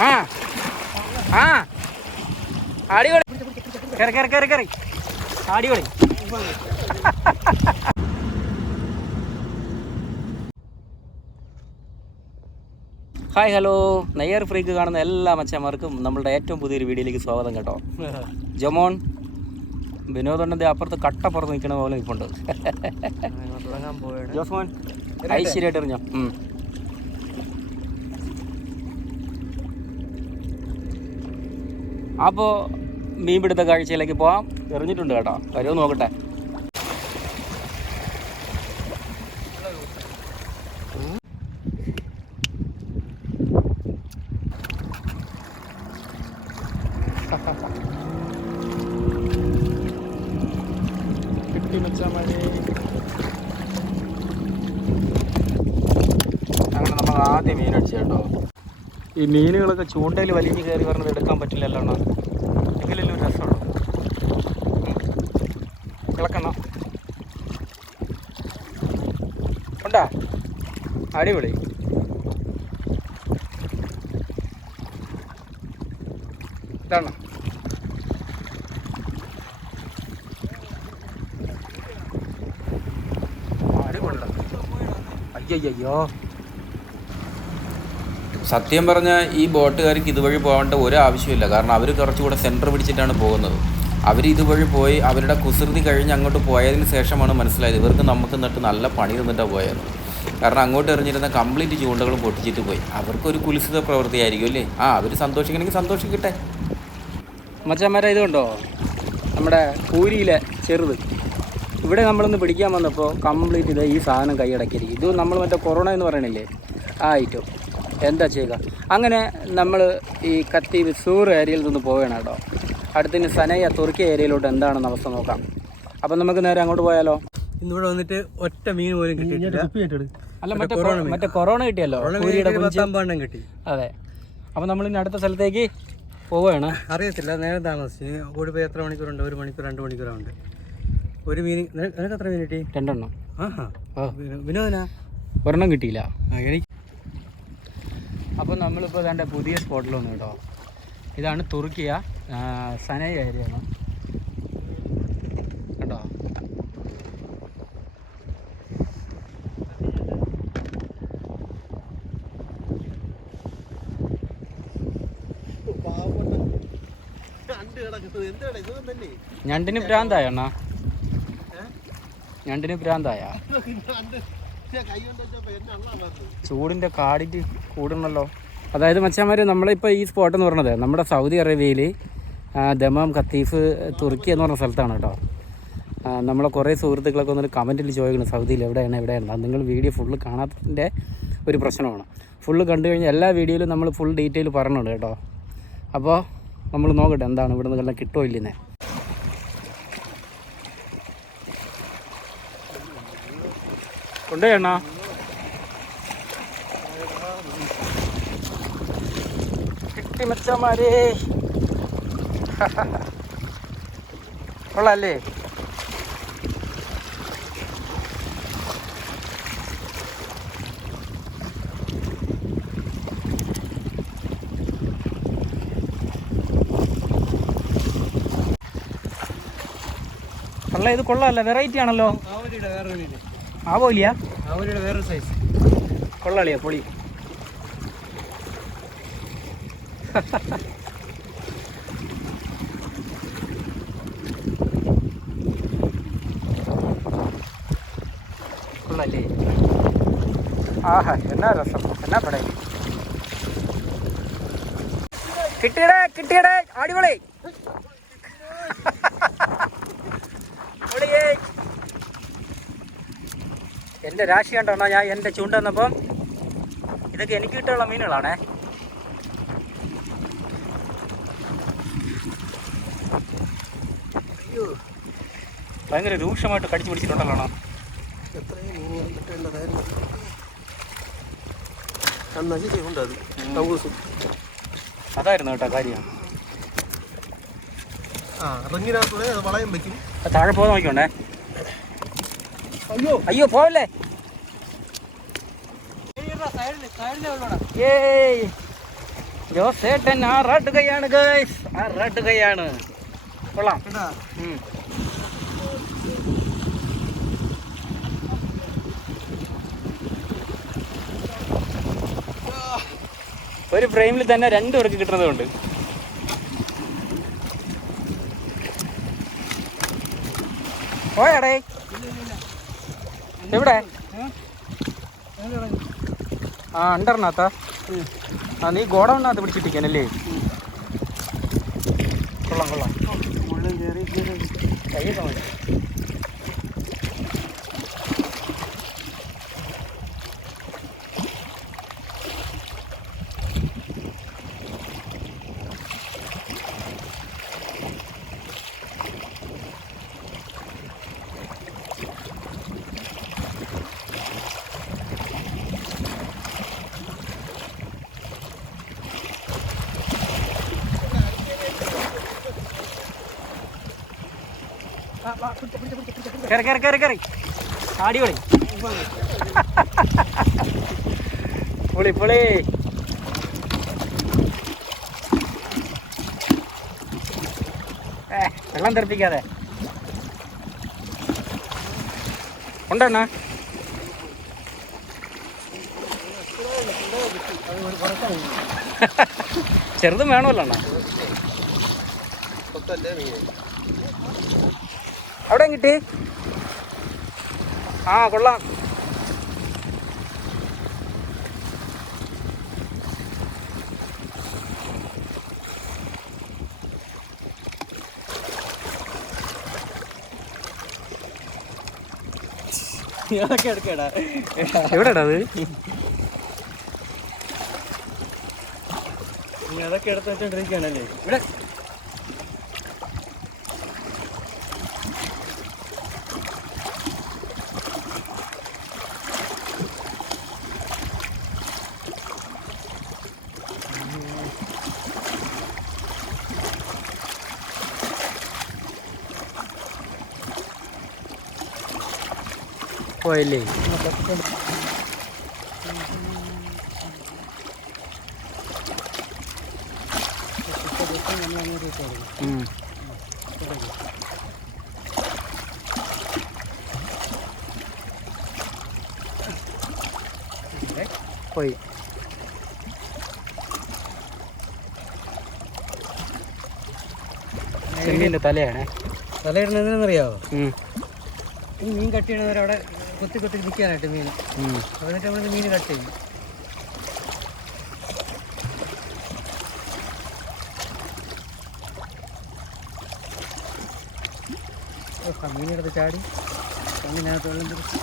ആ. ആ. അടിപൊളി. കയറി കയറി കയറി കയറി അടിപൊളി. Hi hello. നെയ്യർ ഫ്രീക്ക് കാണുന്ന എല്ലാ മച്ചന്മാർക്കും നമ്മളുടെ ഏറ്റവും പുതിയൊരു വീഡിയോയിലേക്ക് സ്വാഗതം കേട്ടോ. ജമോൺ വിനോദണ്ണന്റെ അപ്പുറത്ത് കട്ടപ്പുറത്ത് നിൽക്കണ പോലെ നിൽപ്പുണ്ട് ജോസ്മോൻ ഐശ്വര്യമായിട്ട് എറിഞ്ഞോ അപ്പോൾ മീൻപിടുത്ത കാഴ്ചയിലേക്ക് പോവാം. എറിഞ്ഞിട്ടുണ്ട് കേട്ടോ. വരുമോ നോക്കട്ടെ. കിട്ടി മച്ചാമാരെ അങ്ങനെ നമ്മൾ ആദ്യം മീൻ അടിച്ചു കേട്ടോ. ഈ മീനുകളൊക്കെ ചൂണ്ടയിൽ വലിഞ്ഞ് കയറി പറഞ്ഞത് എടുക്കാൻ പറ്റില്ലല്ലോ എങ്കിലല്ലേ ഒരു രസമുള്ളൂ. ഉം. ഇളക്കണ്ണോ. ഉണ്ടാ? അടിപൊളി. ഇതാണ്? അടിപൊളി അയ്യോ സത്യം പറഞ്ഞാൽ ഈ ബോട്ടുകാർക്ക് ഇതുവഴി പോകേണ്ട ഒരു ആവശ്യമില്ല. കാരണം അവർ കുറച്ചുകൂടെ സെന്റർ പിടിച്ചിട്ടാണ് പോകുന്നത്. അവർ ഇതുവഴി പോയി അവരുടെ കുസൃതി കഴിഞ്ഞ് അങ്ങോട്ട് പോയതിന് ശേഷമാണ് മനസ്സിലായത്. ഇവർക്ക് നമുക്ക് എന്നിട്ട് നല്ല പണി തന്നിട്ടാണ് പോയത്. കാരണം അങ്ങോട്ട് എറിഞ്ഞിരുന്ന കംപ്ലീറ്റ് ചൂണ്ടകളും പൊട്ടിച്ചിട്ട് പോയി. അവർക്കൊരു കുലിസിത പ്രവൃത്തിയായിരിക്കും അല്ലേ? ആ അവർ സന്തോഷിക്കണമെങ്കിൽ സന്തോഷിക്കട്ടെ. മച്ചന്മാരെ ഇതുണ്ടോ? നമ്മുടെ പൂരിയിലെ ചെറുത്. ഇവിടെ നമ്മളൊന്ന് പിടിക്കാൻ വന്നപ്പോൾ കംപ്ലീറ്റ് ഇത് ഈ സാധനം കൈയടക്കിയിരിക്കും ഇത് നമ്മൾ മറ്റേ കൊറോണ എന്ന് പറയണില്ലേ? ആ ഐറ്റം എന്താ ചെയ്യുക? അങ്ങനെ നമ്മൾ ഈ കത്തി സൂർ ഏരിയയിൽ നിന്ന് പോവുകയാണ് കേട്ടോ. അടുത്തിന് സനയ തുർക്കി ഏരിയയിലോട്ട് എന്താണെന്ന് അവസ്ഥ നോക്കാം. അപ്പം നമുക്ക് നേരെ അങ്ങോട്ട് പോയാലോ? ഇന്നിവിടെ വന്നിട്ട് ഒറ്റ മീൻ പോലും കിട്ടിയിട്ടില്ല. അല്ല മറ്റേ മറ്റേ കൊറോണ കിട്ടിയല്ലോ കിട്ടി. അതെ. അപ്പം നമ്മൾ ഇനി അടുത്ത സ്ഥലത്തേക്ക് പോവുകയാണ്. അറിയത്തില്ല നേരെ താമസിച്ച്. കൂടി പോയി എത്ര മണിക്കൂറുണ്ട്? ഒരു മണിക്കൂർ രണ്ട് മണിക്കൂറുണ്ട് ഒരു മീൻ നിനക്ക് എത്ര മീൻ കിട്ടി? രണ്ടെണ്ണം. ആഹാ. വിനോദനാ? ഒരെണ്ണം കിട്ടിയില്ല. എനിക്ക് അപ്പോൾ നമ്മളിപ്പോൾ വേണ്ട പുതിയ സ്പോട്ടിൽ വന്നു കേട്ടോ. ഇതാണ് തുർക്കിയ സനൈ ഏരിയ ആണ്. കേട്ടോ ഞണ്ടിന് ഭ്രാന്തായ അണ്ണാ? ഞണ്ടിന് ഭ്രാന്തായ? ചൂടിന്റെ കാടിറ്റ് കൂടുന്നല്ലോ അതായത് മച്ചാന്മാർ നമ്മളിപ്പോൾ ഈ സ്പോട്ട് എന്ന് പറഞ്ഞത് നമ്മുടെ സൗദി അറേബ്യയിൽ ദമാം ഖത്തീഫ് തുർക്കി എന്ന് പറഞ്ഞ സ്ഥലത്താണ് കേട്ടോ. നമ്മളെ കുറേ സുഹൃത്തുക്കളൊക്കെ ഒന്നൊരു കമന്റിൽ ചോദിക്കണം സൗദിയിൽ എവിടെയാണ് എവിടെയാണ്? നിങ്ങൾ വീഡിയോ ഫുള്ള് കാണാത്തതിന്റെ ഒരു പ്രശ്നമാണ്. ഫുള്ള് കണ്ടു കഴിഞ്ഞാൽ എല്ലാ വീഡിയോയിലും നമ്മൾ ഫുൾ ഡീറ്റെയിൽ പറഞ്ഞുണ്ട് കേട്ടോ. അപ്പോൾ നമ്മൾ നോക്കട്ടെ എന്താണ് ഇവിടെ നിന്ന് എല്ലാം കിട്ടുമോ ഇല്ലെന്നേ. കൊണ്ടുപോയണ്ണാ കിട്ടി മച്ചമാരേ കൊള്ളാല്ലേ? കൊള്ള ഇത് കൊള്ളാമല്ല വെറൈറ്റി ആണല്ലോ. വേറൊരു മീൻ വേറൊരു സൈസ് കൊള്ളാളിയാ പൊളി. കൊള്ളാല്ലേ? ആഹാ എന്നാ രസം. എന്നാ പടേ കിട്ടിയടേ കിട്ടിയടേ അടിപൊളി. എന്റെ രാശി കണ്ടോണോ ഞാൻ എന്റെ ചൂണ്ടന്നപ്പം ഇതൊക്കെ എനിക്ക് കിട്ടാനുള്ള മീനുകളാണേ. അയ്യോ. ഭയങ്കര രൂക്ഷമായിട്ട് കടിച്ചു പിടിച്ചിട്ടുണ്ടല്ലോ അതായിരുന്നു കേട്ടോ കാര്യം. ആ ഇറങ്ങിനകത്തൂടെ വളയം വെക്കും താഴെ പോകാൻ നോക്കിയോണ്ടേ അയ്യോ അയ്യോ പോവല്ലേ? സൈഡിൽ സൈഡിലേ ഉള്ളൂടാ ഏയ് ജോസേട്ടൻ ആറാട്ടുകയാണ് ഗൈസ് ആറാട്ടുകയാണ് കൊള്ളാം. ഒരു ഫ്രെയിമിൽ തന്നെ രണ്ട് പേർക്ക് കിട്ടുന്നതുണ്ട്. പോയാടേ. എവിടെ? ആ ഉണ്ടറിനകത്താ ആ നീ ഗോഡൗണിനകത്ത് പിടിച്ചിട്ടിരിക്കാനല്ലേ? കൊള്ളാം കൊള്ളാം. കൈയൊക്കെ കയറി കയറി കയറി കയറി അടിപൊളി പൊളി പൊളി. ഏ, വെള്ളം തെറിപ്പിക്കാതെ. ഉണ്ടെണ്ണ ചെറുതും വേണമല്ലോ അണ്ണാ. അവിടെ കിട്ടി ആ കൊള്ളാം. എവിടെടാ അത്? അതൊക്കെ എടുത്ത് വെച്ചോണ്ടിരിക്കുകയാണല്ലേ ഇവിടെ പോയല്ലേ. പോയി ചെമ്മീന്റെ തലയാണേ തലയിടുന്നതെന്നറിയാവോ ഉം. ഈ മീൻ കട്ടിയിടുന്നവരവിടെ കുത്തി കുത്തി നിൽക്കാനായിട്ട് മീൻ. എന്നിട്ട് നമ്മൾ മീൻ കട്ട് ചെയ്യും. മീനെടുത്ത് ചാടി. കണ്ണിനകത്ത് വെള്ളം തിരിച്ച്.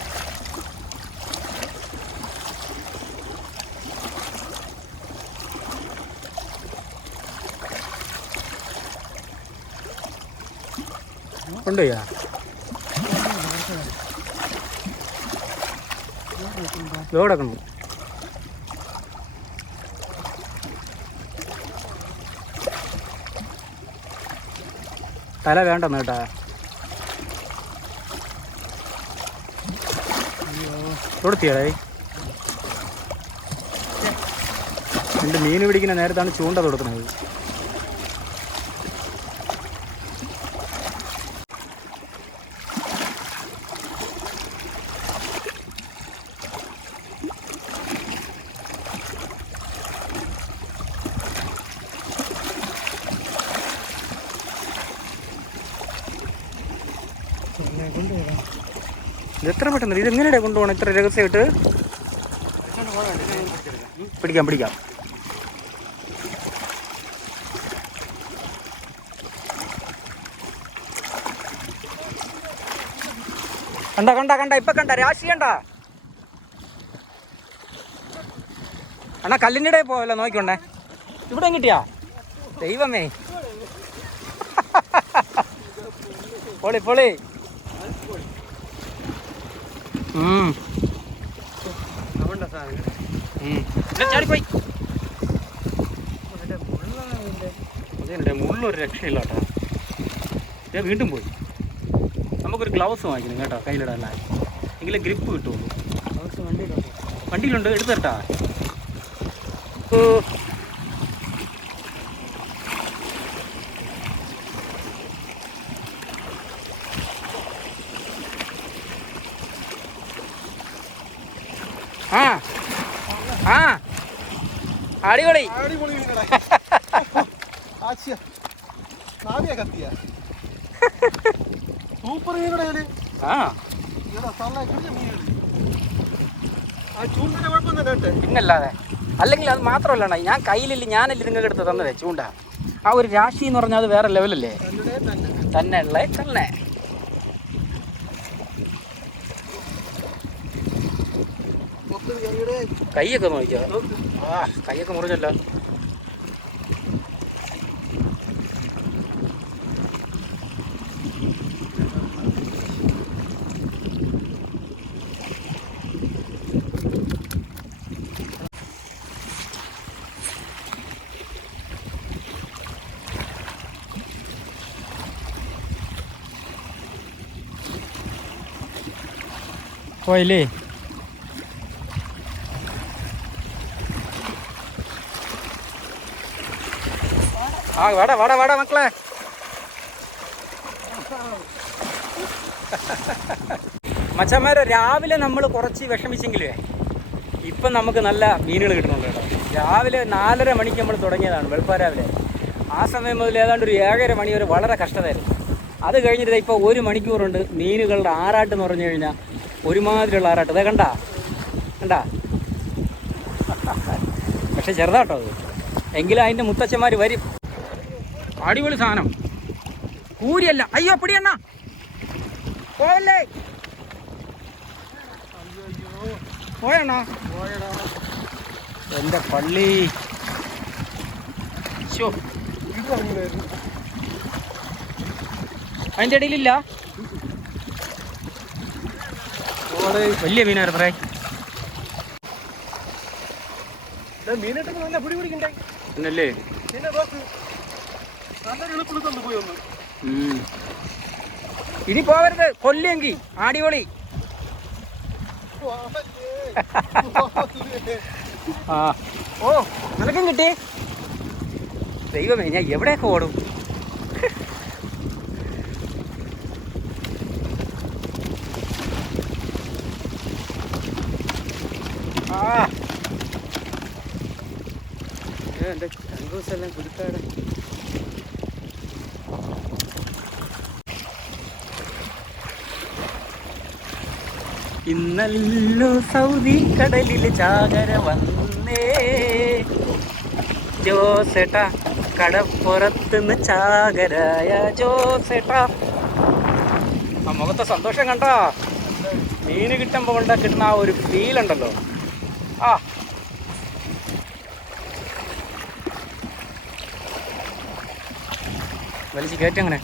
കൊണ്ടുപോയാ? ലോഡൊക്കെ ഉണ്ട് തല വേണ്ടെന്ന് കേട്ടാ കൊടുത്തിയാടേ എന്റെ മീൻ പിടിക്കുന്ന നേരത്താണ് ചൂണ്ട തൊടുക്കുന്നത് ഇത് എത്ര പെട്ടെന്ന്? ഇത് എങ്ങനെയാണ് കൊണ്ടുപോകണം? ഇത്ര രഹസ്യമായിട്ട്? പിടിക്കാം പിടിക്കാം. കണ്ട കണ്ട കണ്ട. ഇപ്പൊ കണ്ട. രാശി കണ്ട. അണ്ണാ കല്ലിന്റെ ഇടയിൽ പോവല്ലോ നോക്കിക്കൊണ്ടേ ഇവിടെ കിട്ടിയാ ദൈവമേ. പൊളി പൊളി. ഉം അവണ്ട സാധനം ഉം. ഇല്ല, ചാടിപ്പോയി അതിന്റെ മുള്ളാണ് ഇതിന്റെ അതിനുണ്ട് മുള്ളൊരു രക്ഷയില്ല കേട്ടോ ഞാൻ വീണ്ടും പോയി നമുക്കൊരു ഗ്ലൗസ് വാങ്ങിക്കണം കേട്ടോ കയ്യിലിടാനായി എങ്കിലേ ഗ്രിപ്പ് കിട്ടുള്ളൂ ഹൗസ് വണ്ടിയിലുണ്ട് വണ്ടിയിലുണ്ട് എടുത്തു തരട്ടാ ഓ അടിപൊളി. അടിപൊളി മീനടാ ആച്ചിയ. നാവിയ കത്തിയ. സൂപ്പർ മീനടാ ആ. പിന്നല്ലാതെ. അല്ലെങ്കിൽ അത് മാത്രമല്ല ഞാൻ കയ്യിലില്ല ഞാനല്ല നിങ്ങൾക്ക് എടുത്ത് തന്നതേ ചൂണ്ട. ആ ഒരു രാശി എന്ന് പറഞ്ഞാൽ അത് വേറെ ലെവലല്ലേ തന്നെ. ഉള്ള തന്നെ. കൈയൊക്കെ നോക്കിയോ ആ കൈയൊക്കെ മുറിഞ്ഞല്ലോ. പോയില്ലേ? വാടാ വാടാ വാടാ മക്കളെ. മച്ചന്മാരെ രാവിലെ നമ്മൾ കുറച്ച് വിഷമിച്ചെങ്കിലേ ഇപ്പം നമുക്ക് നല്ല മീനുകൾ കിട്ടുന്നുണ്ട് കേട്ടോ. രാവിലെ നാലര മണിക്ക് നമ്മൾ തുടങ്ങിയതാണ് വെളുപ്പാരാവിലെ ആ സമയം മുതൽ ഏതാണ്ട് ഒരു ഏഴര മണി വരെ വളരെ കഷ്ടതയായിരുന്നു അത് കഴിഞ്ഞിട്ട് ഇപ്പോൾ ഒരു മണിക്കൂറുണ്ട് മീനുകളുടെ ആറാട്ട് എന്ന് പറഞ്ഞു കഴിഞ്ഞാൽ ഒരുമാതിരിയുള്ള ആറാട്ട്. അതെ കണ്ടാ കണ്ടാ. പക്ഷെ ചെറുതാട്ടോ അത്. എങ്കിലും അതിന്റെ മുത്തച്ഛന്മാർ വരും. അടിപൊളി സാധനം. കൂരിയല്ല. അയ്യോ പിടിയണ്ണ. പോവല്ലേ? പോയണ്ണാ. എന്റെ പള്ളി. അതിന്റെ ഇടയിലില്ല. വലിയ മീനായിരുന്നേ മീനിട്ടൊക്കെ നല്ല പിടി പിടിക്കണ്ടേ? എന്നല്ലേ പിന്നെ നോക്ക് നല്ല എളുപ്പത്തിൽ തന്നു പോയി ഒന്ന് ഇനി പോവരുത് കൊല്ലെങ്കി അടിപൊളി ആ. ഓ നിനക്കും കിട്ടി. ദൈവമേ ഞാൻ എവിടെയൊക്കെ ഓടും? ആ. എന്റെ എല്ലാം കുടുക്കാടെ ഇന്നല്ലോ സൗദി കടലിൽ ചാകര വന്നേ. ജോസേട്ട കടപ്പുറത്തുനിന്ന് ചാകരായ ജോസേട്ട. ആ മുഖത്തെ സന്തോഷം കണ്ടോ? മീന് കിട്ടുമ്പോൾ കൊണ്ട് കിട്ടുന്ന ആ ഒരു ഫീൽ ഉണ്ടല്ലോ. ആ. വലിച്ച് കയറ്റങ്ങനെ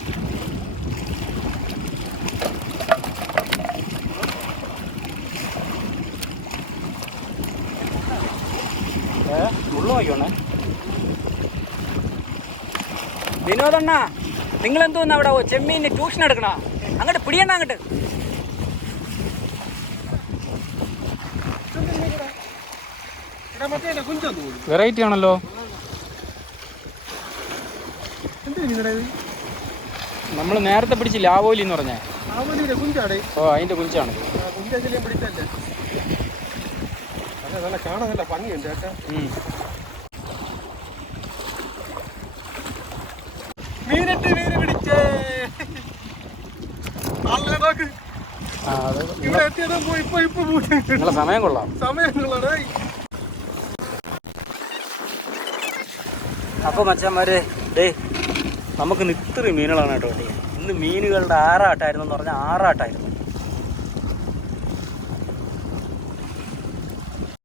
വിനോദണ്ണ നിങ്ങൾ എന്തോന്ന് അവിടെ ചെമ്മീന് ട്യൂഷൻ എടുക്കണ? അങ്ങോട്ട് പിടിയണ്ണ അങ്ങോട്ട്. വെറൈറ്റി ആണല്ലോ. നമ്മൾ നേരത്തെ പിടിച്ച് ലാവോലി എന്ന് പറഞ്ഞേ. ഓ അതിന്റെ കുഞ്ചാണ്. ആ പിടിച്ചല്ലേ നല്ല കാണാൻ നല്ല ഭംഗിയുണ്ട് കേട്ടാ മീനിട്ട് മീന് പിടിച്ചേ നല്ല നോക്ക് ആ നിങ്ങളെ സമയം കൊള്ളാം. സമയം അപ്പോൾ മച്ചാന്മാരെ ഡേ നമുക്ക് ഇത്രയും മീനുകളാണ് കേട്ടോ ഇന്ന് മീനുകളുടെ ആറാട്ടായിരുന്നു എന്ന് പറഞ്ഞാൽ ആറാട്ടായിരുന്നു.